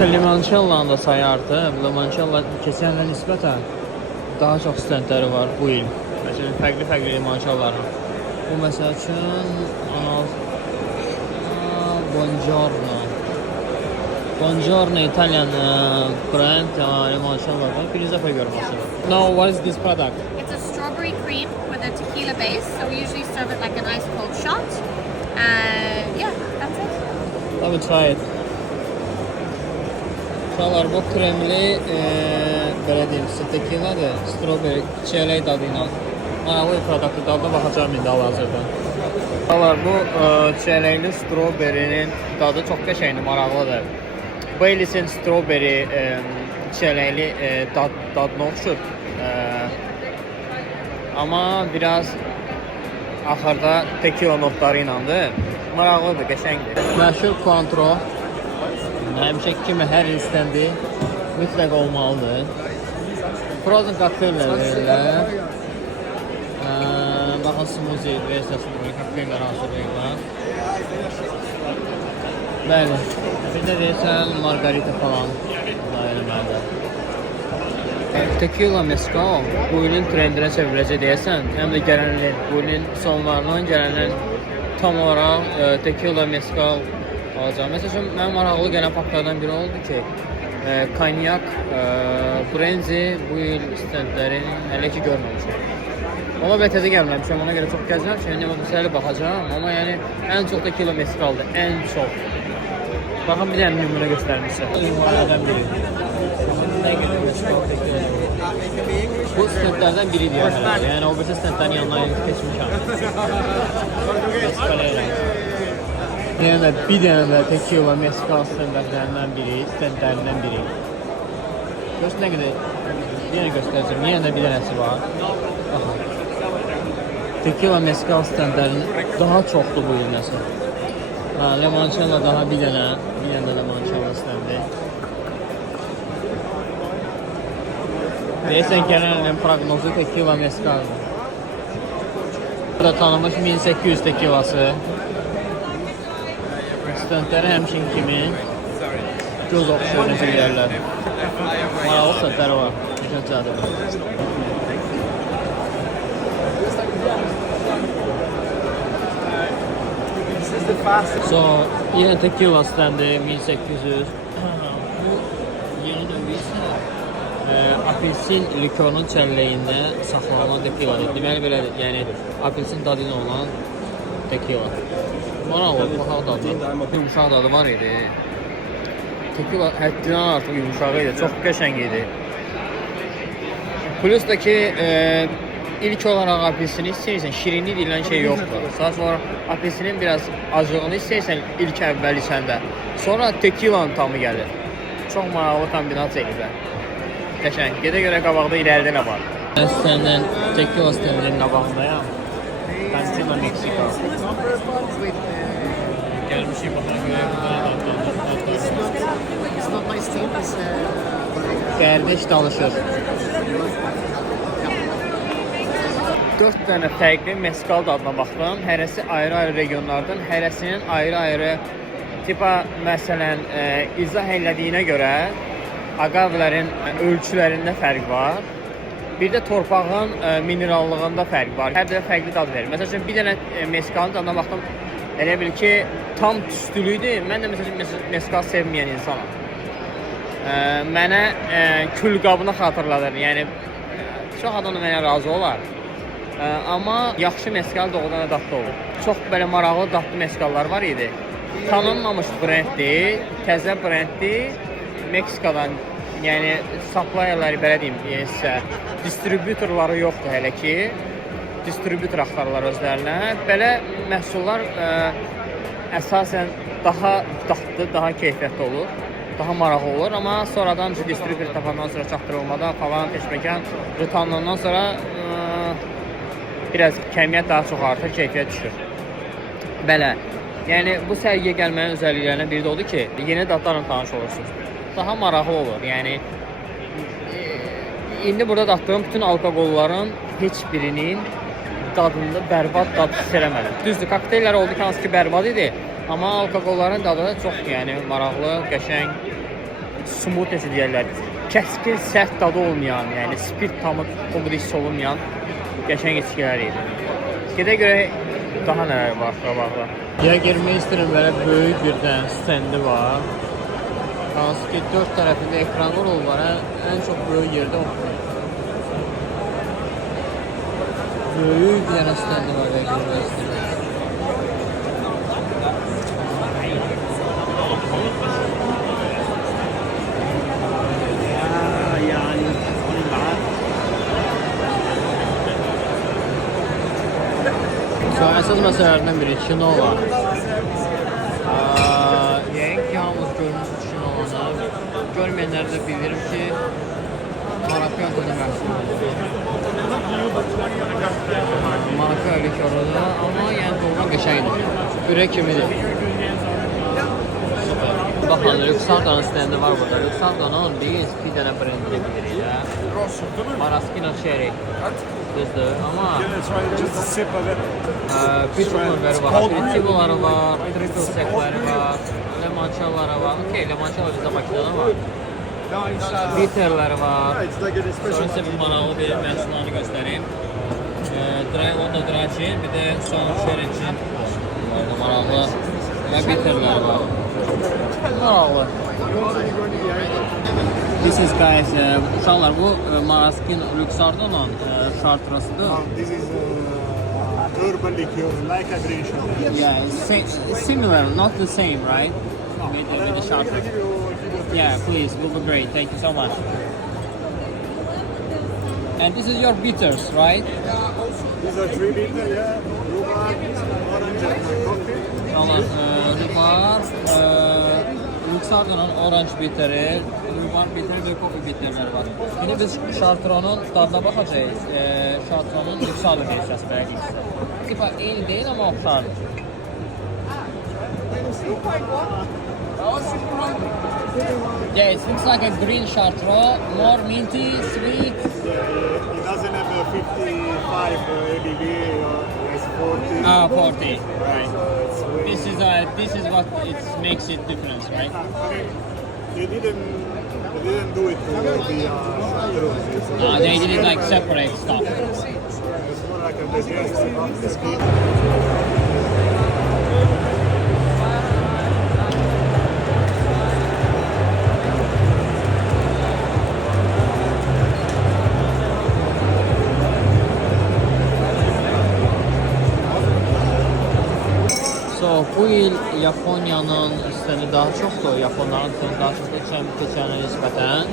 Limoncello'nun da sayı arttı. Limoncello keçən ilə nisbətən daha çox stendləri var bu il. Məsələn, fərqli limoncelloların. Bu məsəl üçün Buongiorno. Buongiorno Italian brand limoncello'da birinci dəfə görmüşəm. Now, what is this product? It's a strawberry cream with a tequila base. So we usually serve it like a nice cold shot. Yeah, that's it. Let me try it. Uşaqlar, bu kremli, belə deyim sizə, tequiladır, strawberry, çiyələk dadı ilə. Maraqlı produktı dadına baxacağım indi hal-hazırda. Uşaqlar, bu çiyələkli strawberry'nin dadı çox qəşəngdir, maraqlıdır. Baileys'in strawberry çiyələkli dadına oxşur. Amma biraz axırda tequila notları iləndir. Maraqlıdır, qəşəngdir. Məşhur Cointreau. Həmişə kimi hər instandi mütləq olmalıdır. Frozen kokteyller verirlər. Baxın smoothie versiyasında kokteyller hazırlayırlar. Bəli. Bir də deyirsən margarita falan dairələrdə. Tequila mezcal bu ilin trendinə çevriləcək deyəsən, həm də gələn ilin, bu ilin sonlarından gələn ilin tam olaraq tequila mezcal alacağım. Məsəl üçün, mənim maraqlı gələn faktlardan biri oldu ki, konyak, brandy bu il stendlərin hələ ki görməmişəm. Ona BT'də gəlməmişəm, ona görə çox gəzməmişəm, indi bu məsələ baxacağım. Amma yəni, ən çox da kilo meskaldır, ən çox. Baxın, bir dənə nümunə göstərmişəm. Nümunələrdən biri. Bu stendlərdən biri deyəmək. Yəni, o birisi stendlərin yanına keçmişəm. Yəni bir dənə də tequila mezcal stendlərindən biri. Görürsün nə qədər yenə göstərəcəm. Yenə də bir dənəsi var. Baxın. Tequila mezcal stendlərin daha çoxdur bu il nəsə. Limoncello daha bir dənə limoncello stendi. Deyəsən gələn ilin proqnozu tequila mezcaldır. Burada tanınmış 1800 tequilası. Stendləri həmçinin kimi göz oxşuyor necə deyərlər. Maraqlı stendləri var. Necədir. So, yenə tequila stendi 1800. Bu yeni növü isə apelsin likorunun çəlləyində saxlanan tequiladır. Deməli belədir, yəni apelsin dadıyla olan tequila. Maraqlı, baxaq dadı. Yumuşaq dadı var idi. Tequila həddindən artıq yumuşaq idi, çox qəşəng idi. Plus da ki, ilk olaraq apelsini istəyirsən, şirinli deyilən şey yoxdur. Sadəcə olaraq apelsinin biraz acılığını istəyirsən ilk əvvəl içəndə. Sonra tequilanın tamı gəlir. Çox maraqlı kombinasiya edirlər. Qəşəng. Gedə-görə qabaqda irəlidə nə var? Mən səndən tequila stendinin qabağındayam. Cantina Meksika. Gəlmişik baxana görə qardaş danışır. 4 dənə fərqli mezcal dadına baxdım. Hərəsi ayrı-ayrı regionlardan, hərəsinin ayrı-ayrı tipa, məsələn, izah elədiyinə görə aqavlərin ölçülərində fərq var. Bir də torpağın minerallığında fərq var. Hər də fərqli dad verir. Məsəl üçün, bir dənə mezcalın dadına baxdım. Elə bil ki, tam tüstülüydü. Mən də məsəl üçün mezcal sevməyən insanam. Mənə kül qabını xatırladır. Yəni, çox adam mənə razı olar. Amma yaxşı mezcal doğrudan da dadlı olur. Çox belə maraqlı dadlı mezcallar var idi. Tanınmamış brenddir, təzə brenddir. Meksikadan, yəni supplierləri belə deyim sizə, distributorları yoxdur hələ ki. Distributor axtarırlar özlərinə. Belə məhsullar əsasən daha dadlı, daha keyfiyyətli olur. Daha maraqlı olur, amma sonradan distributor tapandan sonra çatdırılmada falan peşməkan tutandan sonra biraz kəmiyyət daha çox artır, keyfiyyət düşür. Belə, yəni bu sərgiyə gəlməyin özəlliklərindən biri də odur ki, yeni dadlarla tanış olursunuz. Daha maraqlı olur, yəni indi burada daddığım bütün alkoqolların heç birinin dadında bərbad dad hiss eləmədim. Düzdür, kokteyller oldu ki, hansı ki bərbad idi, amma alkoqolların dadı çox yəni maraqlı, qəşəng, smoothie deyirlər. Kəskin, sərt dadı olmayan, yəni spirt tamı hiss olunmayan qəşəng içkilər idi. Gedə görə daha nələr var qabaqda. Ya girmək istəyirəm, belə böyük bir dənə stendi var. Hansı ki 4 tərəfində ekran rol var, ən çox böyük yerdə oxuyur. Böyük bir dənə stendi var ya girmək istəyirəm. Əsas məsələlərdən biri kino var. Yəqin ki, hamımız görmüşsünüz kino olanı. Görməyənləri də bilirim ki, Maraqaya'da məşhurdur. Maraqaya likörudur, amma yəni doğrudan qəşəngdir. Ürək kimidir. Baxın, Luxardo'nun stendi var burada. Luxardo'nun biz bir dənə brendi bilirik. Maraskino Cherry. Düzdür, amma bir çox növləri var. Aperitivoları var, triple sekləri var, limoncelloları var. Okey, limoncello bizdə Bakıda var. Bitterləri var. Sonra sizə bir maraqlı bir məhsullarını göstəreyim. Onda Dracin, bir də son Cherry'cin maraqlı və bitterləri var. Maraqlı. This is guys, uşaqlar bu Maraskin Luxardo'nun şartrasıdır. This is urban liqueur, like a green shot. Yeah, similar, not the same, right? With the chartreuse. Yeah, please, will be great. Thank you so much. And this is your bitters, right? These are 3 bitter, yeah. Rhubarb, orange and coffee. Uşaqlar, rhubarb, Luxardo'nun orange bitteri, rhubarb bitteri ve kofi bitterleri var. Şimdi biz Chartreus'un tadına bakacağız. Chartreus'un Luxardo versiyonu belki size. Tipa eyni değil ama oxşardır. Yeah, it looks like a green Chartreuse, more minty, sweet. It doesn't have a 55 ABV, it's 40. Ah, 40, right. It's This is what it makes it difference, right? I mean, they didn't do it to be Chartreuse. They did it like separate stuff. It's more like a digestive of the skin. Bu il Yaponiyanın istəni daha çoxdur, Yaponların istəni daha çoxdur keçənə nisbətən.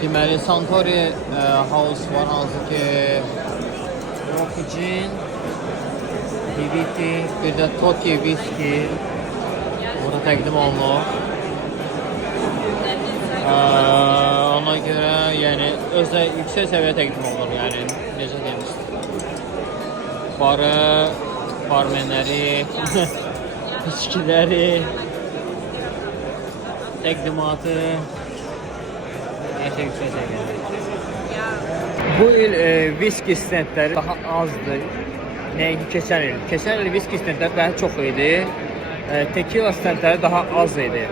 Deməli, Santori House var, hansı ki Rokujin, Hibiti, bir də Toki Whisky burada təqdim olunur. Ona görə, yəni, özdə yüksək səviyyə təqdim olunur, yəni, necə demişdir. Barı, barmenləri, içkiləri, təqdimatı, hər şey yüksək səviyyədə. Bu il viski stendləri daha azdır, nəinki keçən il. Keçən il viski stendləri daha çox idi, tequila stendləri daha az idi.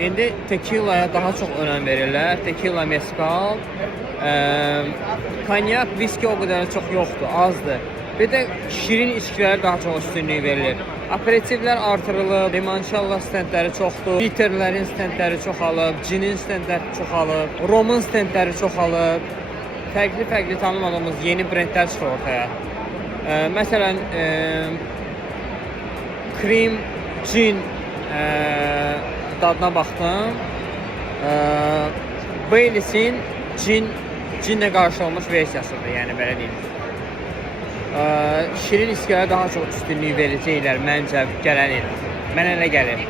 İndi tequilaya daha çox önəm verirlər, tequila, mezcal, konyak, viski o qədər çox yoxdur, azdır. Bir də şirin içkilərə daha çox üstünlük verilir. Aperitivlər artırılıb, limoncello stendləri çoxdur, bitterlərin stendləri çoxalıb, cinin stendləri çoxalıb, romun stendləri çoxalıb. Fərqli tanımadığımız yeni brendlər çıxır ortaya. Məsələn, cream, cin dadına baxdım. Baileys'in cinlə qarışılmış versiyasıdır, yəni belə deyim. Şirin içkilərə daha çox üstünlük verəcəklər məncə gələn il. Mənə elə gəlir.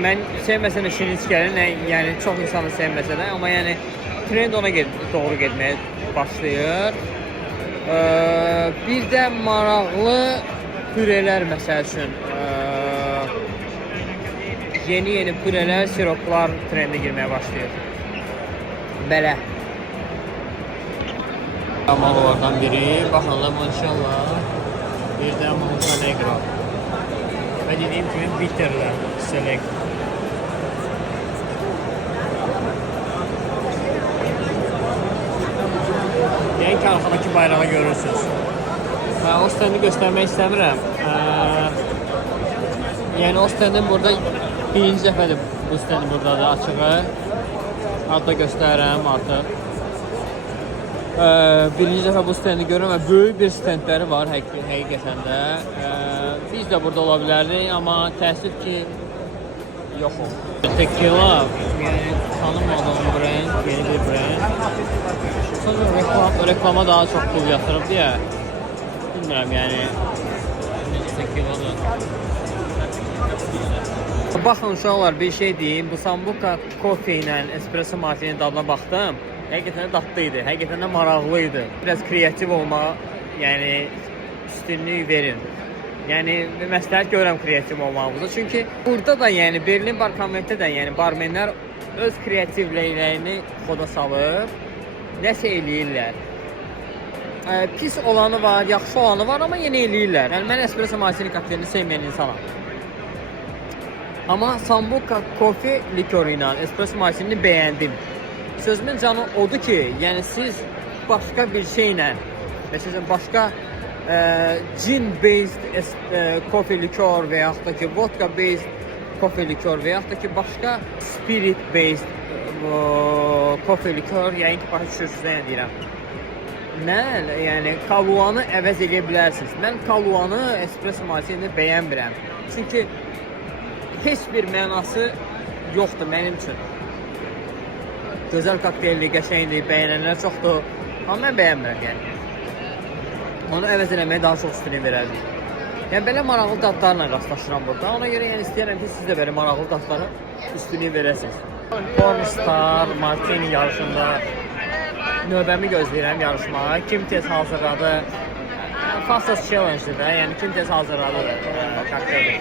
Mən sevməsəm də şirin içkiləri, yəni çox insanı sevməsə də, amma yəni trend ona doğru getməyə başlayır. Bir də maraqlı pürelər məsəl üçün. Yeni pürelər, siroplar trendə girməyə başlayır. Belə. Amalardan biri, baxın limoncello, bir də Montenegro. Və dediyim kimi bitterlər, select. arxadakı bayrağı görürsünüz. O stendi göstərmək istəmirəm. Yəni o stendin burada birinci dəfədir bu stendi buradadır açığı. Adda göstərirəm artıq. Birinci dəfə bu stendi görürəm və böyük bir stendləri var həqiqətən də. Biz də burada ola bilərdik, amma təəssüf ki yoxum. Tequila, yəni tanımadığım brend, yeni bir brend. Sonra reklama daha çox pul yatırıb deyə bilmirəm, yəni tequiladır. Baxın uşaqlar, bir şey deyim. Bu Sambuca kofe ilə espresso martinin dadına baxdım. Həqiqətən də dadlı idi, həqiqətən də maraqlı idi. Biraz kreativ olmağa, yəni üstünlük verin. Yəni məsləhət görürəm kreativ olmağınızı. Çünki burada da, yəni Berlin Bar Konventdə də, yəni barmenlər öz kreativliklərini xoda salıb nəsə eləyirlər. Pis olanı var, yaxşı olanı var, amma yenə eləyirlər. Yəni mən espresso martini kokteylini sevməyən insanam. Amma Sambuca kofe likörü ilə espresso martinini bəyəndim. Sözümün canı odur ki, yəni siz başqa bir şeylə, məsələn başqa gin based kofe likör və yaxud da ki vodka based kofe likör və yaxud da ki başqa spirit based kofe likör, yəni ki başa düşürsünüz nə deyirəm. Mən yəni kaluanı əvəz edə bilərsiniz. Mən kaluanı espresso martinini bəyənmirəm. Çünki heç bir mənası yoxdur mənim üçün. Gözəl kokteylli, qəşəngli, bəyənənlər çoxdur. Amma mən bəyənmirəm yəni. Onu əvəz eləməyə daha çox üstünlük verərdim. Yəni belə maraqlı dadlarla rastlaşıram burada. Ona görə yəni istəyirəm ki, siz də belə maraqlı dadlara üstünlük verəsiniz. Pornstar Martini yarışında növbəmi gözləyirəm yarışmağa. Kim tez hazırladı? Fastest Challenge-dir də, yəni kim tez hazırladı kokteyli.